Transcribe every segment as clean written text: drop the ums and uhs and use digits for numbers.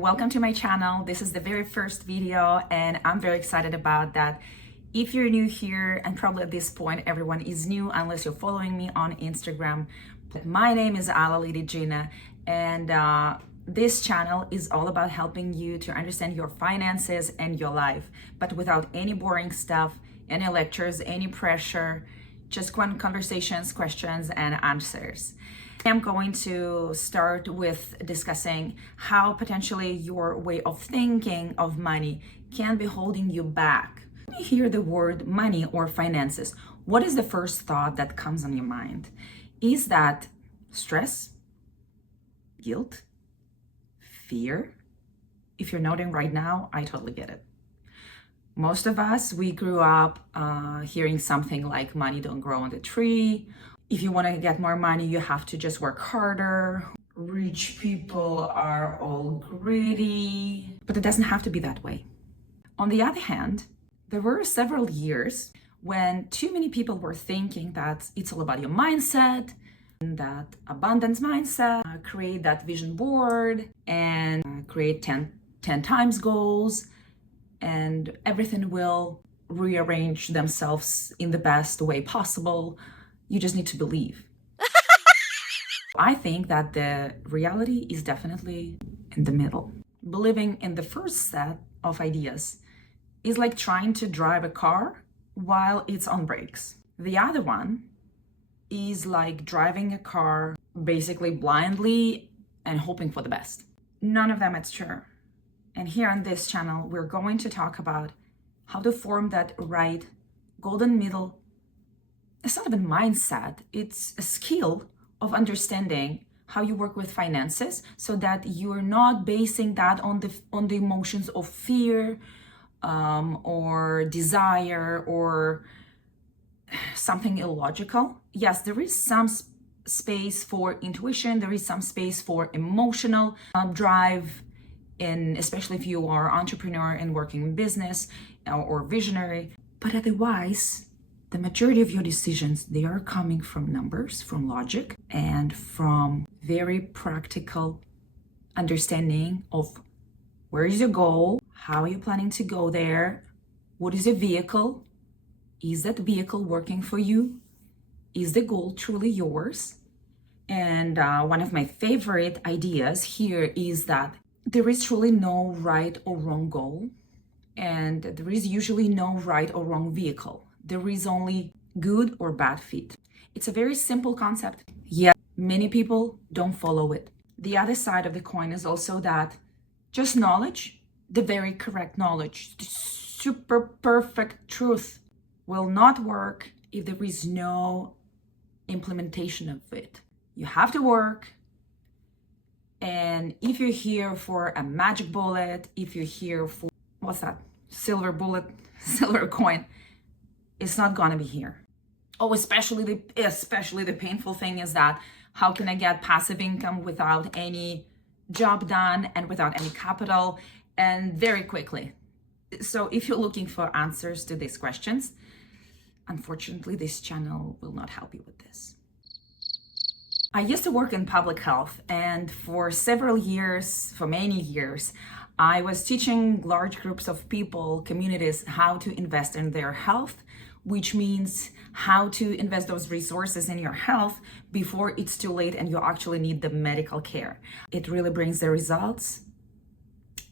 Welcome to my channel. This is the very first video and I'm very excited about that. If you're new here, and probably at this point everyone is new unless you're following me on Instagram, but my name is Ala Lady Gina, and this channel is all about helping you to understand your finances and your life, but without any boring stuff, any lectures, any pressure, just conversations, questions, and answers. I'm going to start with discussing how potentially your way of thinking of money can be holding you back. When you hear the word money or finances, what is the first thought that comes on your mind? Is that stress, guilt, fear? If you're nodding right now, I totally get it. Most of us, we grew up hearing something like money don't grow on the tree. If you want to get more money, you have to just work harder. Rich people are all greedy. But it doesn't have to be that way. On the other hand, there were several years when too many people were thinking that it's all about your mindset, and that abundance mindset, create that vision board and create 10 times goals, and everything will rearrange themselves in the best way possible. You just need to believe. I think that the reality is definitely in the middle. Believing in the first set of ideas is like trying to drive a car while it's on brakes. The other one is like driving a car basically blindly and hoping for the best. None of them is true. And here on this channel, we're going to talk about how to form that right golden middle. It's not even mindset, it's a skill of understanding how you work with finances so that you're not basing that on the emotions of fear or desire or something illogical. Yes, there is some space for intuition, there is some space for emotional drive, and especially if you are entrepreneur and working in business or visionary. But otherwise, the majority of your decisions, they are coming from numbers, from logic, and from very practical understanding of where is your goal, how are you planning to go there, what is your vehicle, is that vehicle working for you, is the goal truly yours? And one of my favorite ideas here is that there is truly no right or wrong goal, and there is usually no right or wrong vehicle. There is only good or bad fit. It's a very simple concept, yet many people don't follow it. The other side of the coin is also that just knowledge, the very correct knowledge, the super perfect truth will not work if there is no implementation of it. You have to work. And if you're here for a magic bullet, if you're here for, what's that? Silver bullet, silver coin, it's not gonna be here. Oh, especially the painful thing is that how can I get passive income without any job done and without any capital and very quickly? So if you're looking for answers to these questions, unfortunately, this channel will not help you with this. I used to work in public health, and for several years, for many years, I was teaching large groups of people, communities, how to invest in their health, which means how to invest those resources in your health before it's too late and you actually need the medical care. It really brings the results.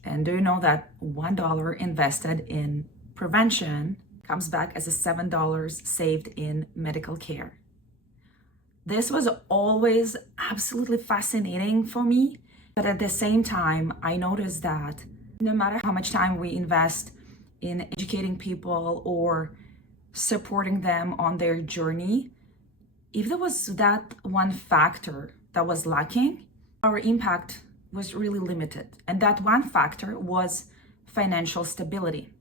And do you know that $1 invested in prevention comes back as a $7 saved in medical care? This was always absolutely fascinating for me. But at the same time, I noticed that no matter how much time we invest in educating people or supporting them on their journey, if there was that one factor that was lacking, our impact was really limited. And that one factor was financial stability.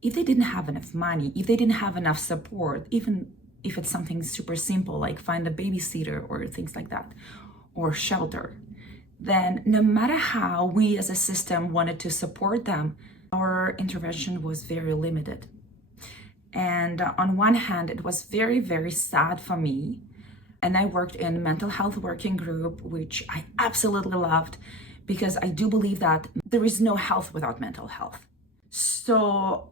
If they didn't have enough money, if they didn't have enough support, even if it's something super simple like find a babysitter or things like that, or shelter, then no matter how we as a system wanted to support them, our intervention was very limited. And on one hand, it was very, very sad for me. And I worked in mental health working group, which I absolutely loved because I do believe that there is no health without mental health. So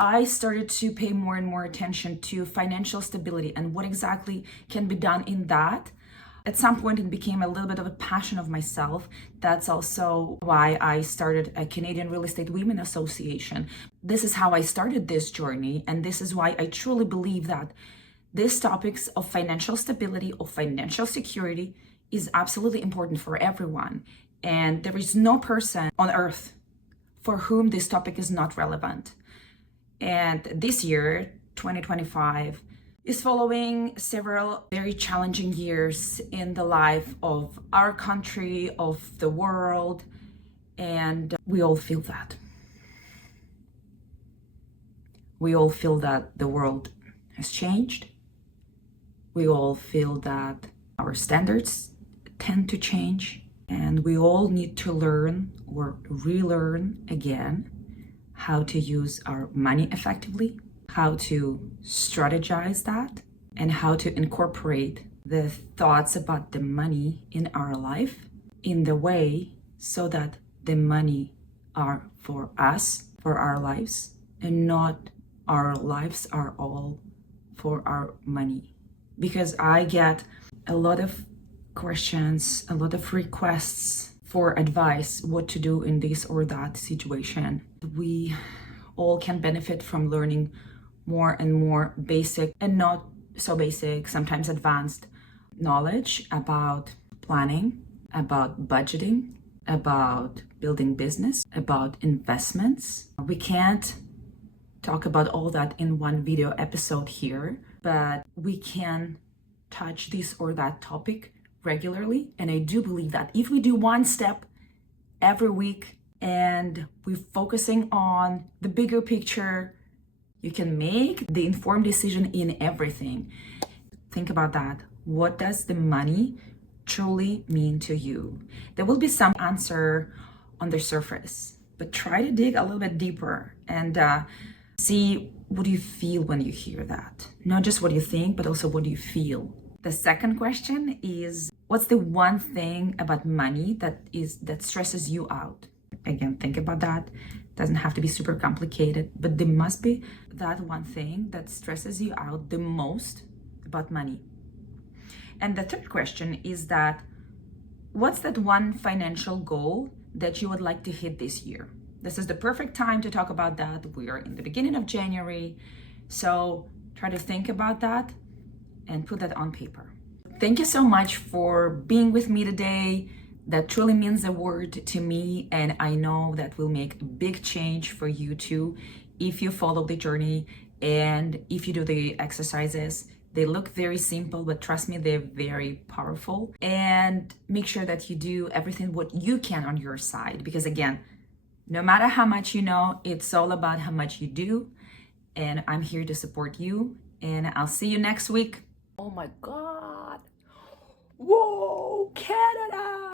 I started to pay more and more attention to financial stability and what exactly can be done in that. At some point, it became a little bit of a passion of myself. That's also why I started a Canadian Real Estate Women Association. This is how I started this journey, and this is why I truly believe that these topics of financial stability, of financial security, is absolutely important for everyone. And there is no person on earth for whom this topic is not relevant. And this year, 2025, is following several very challenging years in the life of our country, of the world, and we all feel that. We all feel that the world has changed. We all feel that our standards tend to change, and we all need to learn or relearn again how to use our money effectively, how to strategize that, and how to incorporate the thoughts about the money in our life in the way so that the money are for us, for our lives, and not our lives are all for our money. Because I get a lot of questions, a lot of requests for advice, what to do in this or that situation. We all can benefit from learning more and more basic and not so basic, sometimes advanced knowledge about planning, about budgeting, about building business, about investments. We can't talk about all that in one video episode here, but we can touch this or that topic regularly. And I do believe that if we do one step every week and we're focusing on the bigger picture, you can make the informed decision in everything. Think about that. What does the money truly mean to you? There will be some answer on the surface, but try to dig a little bit deeper and see what do you feel when you hear that. Not just what you think, but also what do you feel. The second question is, what's the one thing about money that stresses you out? Again, think about that. Doesn't have to be super complicated, but there must be that one thing that stresses you out the most about money. And the third question is that, what's that one financial goal that you would like to hit this year? This is the perfect time to talk about that. We are in the beginning of January, so try to think about that and put that on paper. Thank you so much for being with me today. That truly means a word to me, and I know that will make a big change for you too if you follow the journey and if you do the exercises. They look very simple, but trust me, they're very powerful. And make sure that you do everything what you can on your side, because again, no matter how much you know, it's all about how much you do. And I'm here to support you, and I'll see you next week. Oh my God. Whoa, Canada!